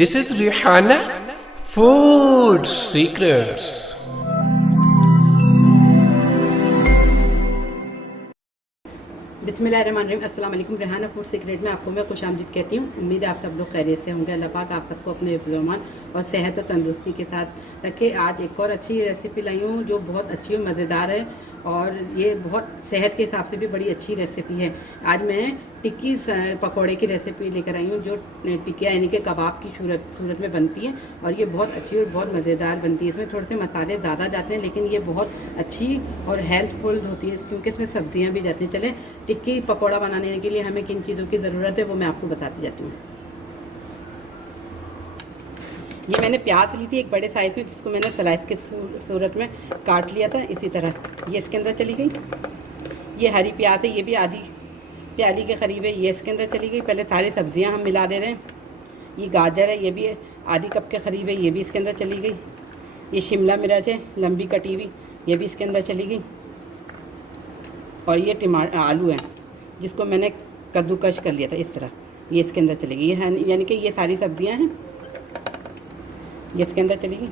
This is Rihanna Food Secrets. बिस्मिल्लाहिर्रहमानिर्रहीम। अस्सलाम वालेकुम। रिहाना फूड सीक्रेट में आपको मैं खुशामदीद कहती हूँ। उम्मीद है आप सब लोग खैरियत से होंगे। अल्लाह पाक आप सबको अपने हिफ्ज़-ओ-अमान और सेहत और तंदुरुस्ती के साथ रखे। आज एक और अच्छी रेसिपी लाई हूँ जो बहुत अच्छी और मज़ेदार है और ये बहुत सेहत के हिसाब से भी बड़ी अच्छी रेसिपी है। आज मैं टिक्की पकौड़े की रेसिपी लेकर आई हूँ जो टिक्किया यानी कि कबाब की सूरत में बनती है और ये बहुत अच्छी और बहुत मज़ेदार बनती है। इसमें थोड़े से मसाले ज़्यादा जाते हैं लेकिन ये बहुत अच्छी और हेल्थफुल होती है क्योंकि इसमें सब्जियां भी जाती हैं। चलें टिक्की पकौड़ा बनाने के लिए हमें किन चीज़ों की ज़रूरत है वो मैं आपको बताती जाती हूँ। ये मैंने प्याज ली थी एक बड़े साइज़ में जिसको मैंने स्लाइस के सूरत में काट लिया था। इसी तरह ये इसके अंदर चली गई। ये हरी प्याज है, ये भी आधी प्याली के करीब है, ये इसके अंदर चली गई। पहले सारी सब्जियां हम मिला दे रहे हैं। ये गाजर है, ये भी आधी कप के करीब है, ये भी इसके अंदर चली गई। ये शिमला मिर्च है लंबी कटी हुई, ये भी इसके अंदर चली गई। और ये आलू है जिसको मैंने कद्दूकश कर लिया था इस तरह, ये इसके अंदर चली गई। यानी कि ये सारी सब्जियां हैं, ये इसके अंदर चली गई।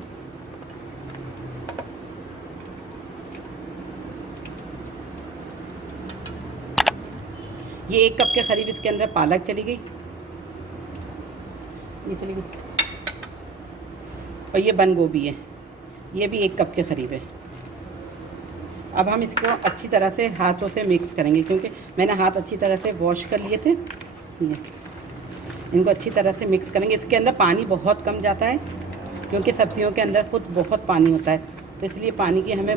ये एक कप के करीब इसके अंदर पालक चली गई, ये चली गई। और ये बंद गोभी है, ये भी एक कप के करीब है। अब हम इसको अच्छी तरह से हाथों से मिक्स करेंगे क्योंकि मैंने हाथ अच्छी तरह से वॉश कर लिए थे। ये इनको अच्छी तरह से मिक्स करेंगे। इसके अंदर पानी बहुत कम जाता है क्योंकि सब्जियों के अंदर खुद बहुत पानी होता है, तो इसलिए पानी की हमें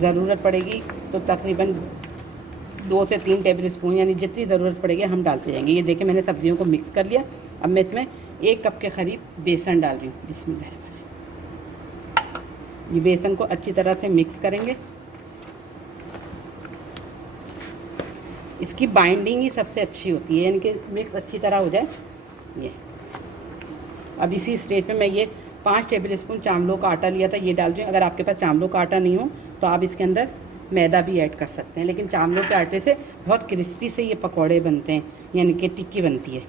ज़रूरत पड़ेगी। तो तकरीबन 2 से 3 टेबल स्पून यानी जितनी ज़रूरत पड़ेगी हम डालते जाएंगे। ये देखिए मैंने सब्जियों को मिक्स कर लिया। अब मैं इसमें 1 कप के करीब बेसन डाल रही हूँ। बिस्मिल्लाह। ये बेसन को अच्छी तरह से मिक्स करेंगे। इसकी बाइंडिंग ही सबसे अच्छी होती है, यानी कि मिक्स अच्छी तरह हो जाए। ये अब इसी स्टेज पे मैं ये 5 टेबल स्पून चावलों का आटा लिया था, ये डाल रही हूँ। अगर आपके पास चावलों का आटा नहीं हो तो आप इसके अंदर मैदा भी ऐड कर सकते हैं, लेकिन चावलों के आटे से बहुत क्रिस्पी से ये पकौड़े बनते हैं, यानी कि टिक्की बनती है।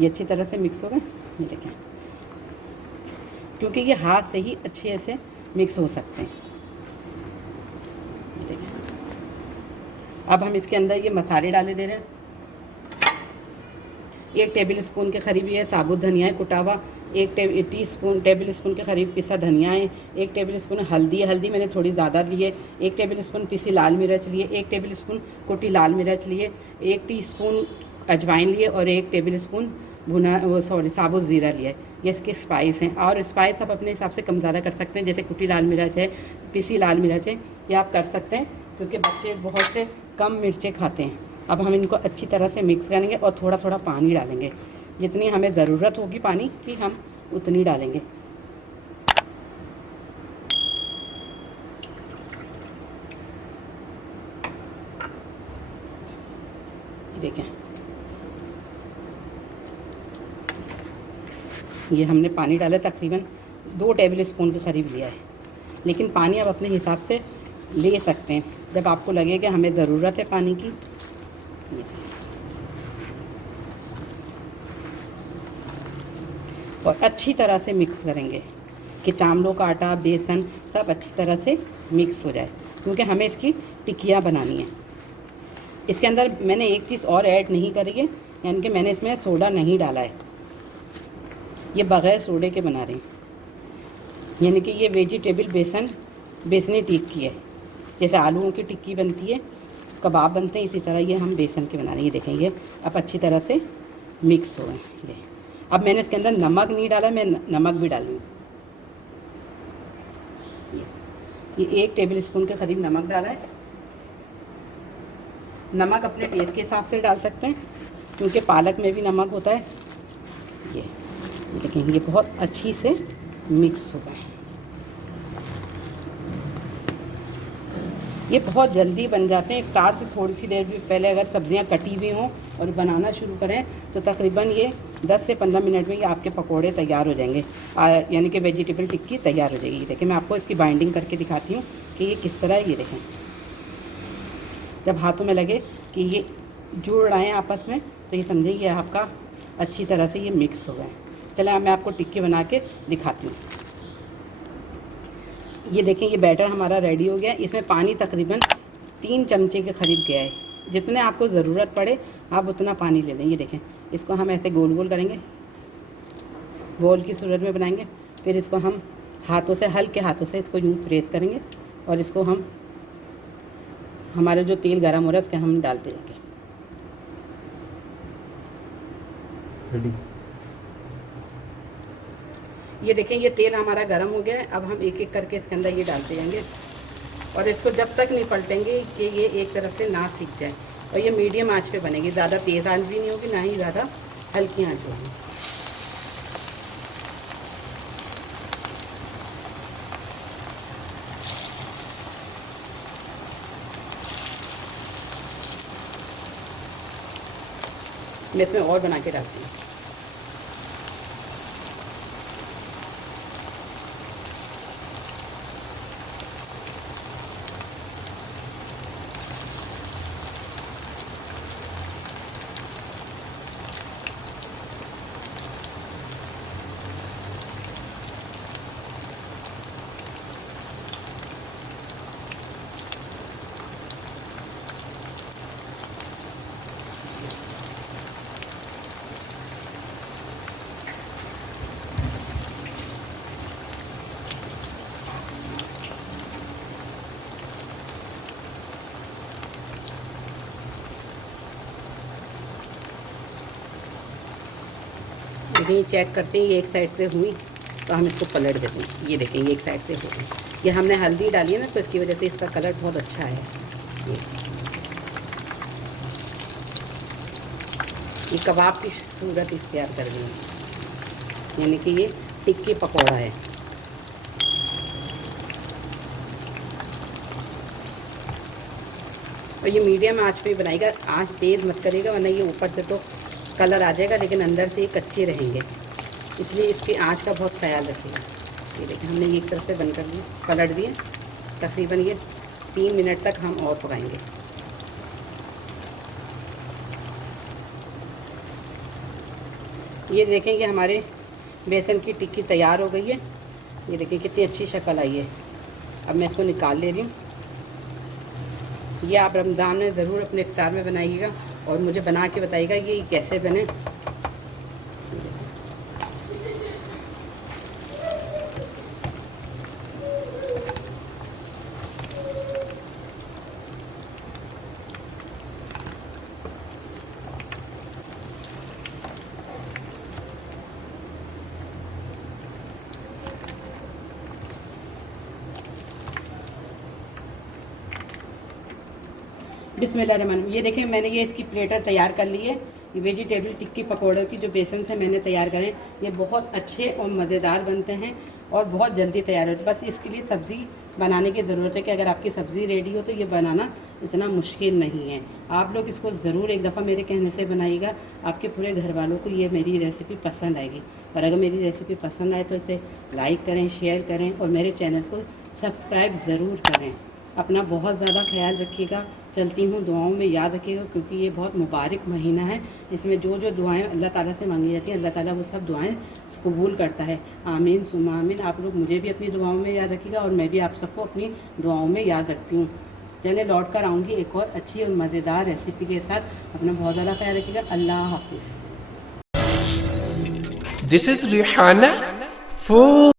ये अच्छी तरह से मिक्स हो गए, ये देखें, क्योंकि ये हाथ से ही अच्छे से मिक्स हो सकते हैं। अब हम इसके अंदर ये मसाले डाले दे रहे हैं। 1 टेबल स्पून के करीब ये साबुत धनिया है कुटा हुआ, 1 टेबल स्पून के करीब पिसा धनिया है, 1 टेबल स्पून हल्दी है, हल्दी मैंने थोड़ी ज़्यादा ली है, 1 टेबल स्पून पिसी लाल मिर्च लिए, 1 टेबल स्पून कुटी लाल मिर्च लिए, 1 टीस्पून अजवाइन लिए और 1 टेबल स्पून साबुत ज़ीरा लिया है। ये इसके स्पाइस हैं और स्पाइस आप अपने हिसाब से कम ज़्यादा कर सकते हैं। जैसे कुटी लाल मिर्च है, पिसी लाल मिर्च है, ये आप कर सकते हैं क्योंकि बच्चे बहुत से कम मिर्चें खाते हैं। अब हम इनको अच्छी तरह से मिक्स करेंगे और थोड़ा थोड़ा पानी डालेंगे। जितनी हमें ज़रूरत होगी पानी की हम उतनी डालेंगे। देखें ये हमने पानी डाला तकरीबन 2 टेबल स्पून के करीब लिया है, लेकिन पानी आप अपने हिसाब से ले सकते हैं जब आपको लगे कि हमें ज़रूरत है पानी की। और अच्छी तरह से मिक्स करेंगे कि चावलों का आटा बेसन सब अच्छी तरह से मिक्स हो जाए क्योंकि हमें इसकी टिक्कियाँ बनानी है। इसके अंदर मैंने एक चीज़ और ऐड नहीं करी है, यानी कि मैंने इसमें सोडा नहीं डाला है। ये बग़ैर सोडे के बना रही हूँ, यानी कि ये वेजिटेबल बेसनी टिक्की है। जैसे आलूओं की टिक्की बनती है, कबाब बनते हैं, इसी तरह ये हम बेसन के बना रहे हैं। ये देखेंगे अब अच्छी तरह से मिक्स हो गए। अब मैंने इसके अंदर नमक नहीं डाला, मैं नमक भी डाल लूँ। ये 1 टेबल स्पून के करीब नमक डाला है। नमक अपने टेस्ट के हिसाब से डाल सकते हैं क्योंकि पालक में भी नमक होता है। ये देखेंगे ये बहुत अच्छी से मिक्स हो गए। ये बहुत जल्दी बन जाते हैं। इफ्तार से थोड़ी सी देर भी पहले अगर सब्जियां कटी हुई हों और बनाना शुरू करें तो तकरीबन ये 10 से 15 मिनट में ये आपके पकोड़े तैयार हो जाएंगे, यानी कि वेजिटेबल टिक्की तैयार हो जाएगी। देखिए मैं आपको इसकी बाइंडिंग करके दिखाती हूँ कि ये किस तरह है। ये देखें, जब हाथों में लगे कि ये जुड़ रहे हैं आपस में, तो ये समझिए ये आपका अच्छी तरह से ये मिक्स हो गए। चलिए अब मैं आपको टिक्की बना के दिखाती हूँ। ये देखें ये बैटर हमारा रेडी हो गया। इसमें पानी तकरीबन 3 चमचे के करीब गया है। जितने आपको ज़रूरत पड़े आप उतना पानी ले लें। ये देखें इसको हम ऐसे गोल गोल करेंगे, बॉल की सूरत में बनाएंगे। फिर इसको हम हाथों से, हल्के हाथों से इसको यूँ प्रेस करेंगे और इसको हम, हमारे जो तेल गर्म हो रहा है उसके हम डालते जाएंगे। ये देखें ये तेल हमारा गर्म हो गया है। अब हम एक एक करके इसके अंदर ये डालते जाएंगे और इसको जब तक नहीं पलटेंगे कि ये एक तरफ से ना सीख जाए। और ये मीडियम आंच पे बनेगी, ज़्यादा तेज़ आंच भी नहीं होगी, ना ही ज़्यादा हल्की आंच होगी। मैं इसमें और बना के डालती हूँ। देखिए चेक करते हैं ये एक साइड से हुई तो हम इसको पलट देते हैं। ये देखें ये एक साइड से हो गई। ये हमने हल्दी डाली है ना, तो इसकी वजह से इसका कलर बहुत अच्छा है। ये कबाब की सूरत इख्तियार कर दी है, यानी कि ये टिक्की पकौड़ा है। और ये मीडियम आंच पे बनाएगा, आंच तेज़ मत करेगा वरना ये ऊपर से तो कलर आ जाएगा लेकिन अंदर से ये कच्चे रहेंगे, इसलिए इसकी आंच का बहुत ख्याल रखिएगा। ये देखिए हमने ये एक तरफ से बंद कर दिया, पलट दिए। तकरीबन ये 3 मिनट तक हम और पकाएंगे। ये देखें ये हमारे बेसन की टिक्की तैयार हो गई है। ये देखिए कितनी अच्छी शक्ल आई है। अब मैं इसको निकाल ले रही हूँ। ये आप रमज़ान में ज़रूर अपने इफ्तार में बनाइएगा और मुझे बना के बताइएगा कि कैसे बने। बिस्मिल्लाहिर्रहमानिर्रहीम। ये देखें मैंने ये इसकी प्लेटर तैयार कर ली है। ये वेजिटेबल टिक्की पकौड़े की जो बेसन से मैंने तैयार करें, ये बहुत अच्छे और मज़ेदार बनते हैं और बहुत जल्दी तैयार होते हैं। बस इसके लिए सब्ज़ी बनाने की ज़रूरत है कि अगर आपकी सब्ज़ी रेडी हो तो ये बनाना इतना मुश्किल नहीं है। आप लोग इसको ज़रूर एक दफ़ा मेरे कहने से बनाइएगा, आपके पूरे घर वालों को ये मेरी रेसिपी पसंद आएगी। और अगर मेरी रेसिपी पसंद आए तो इसे लाइक करें, शेयर करें और मेरे चैनल को सब्सक्राइब ज़रूर करें। अपना बहुत ज़्यादा ख्याल रखिएगा। चलती हूँ, दुआओं में याद रखिएगा क्योंकि ये बहुत मुबारक महीना है। इसमें जो जो दुआएं अल्लाह ताला से मांगी जाती हैं, अल्लाह ताला वो सब दुआएं कबूल करता है। आमीन सुम्मा आमीन। आप लोग मुझे भी अपनी दुआओं में याद रखिएगा और मैं भी आप सबको अपनी दुआओं में याद रखती हूँ। चलिए लौट कर आऊँगी एक और अच्छी और मज़ेदार रेसिपी के साथ। अपना बहुत ज़्यादा ख्याल रखिएगा। अल्लाह हाफिज़। This is Rihanna Food.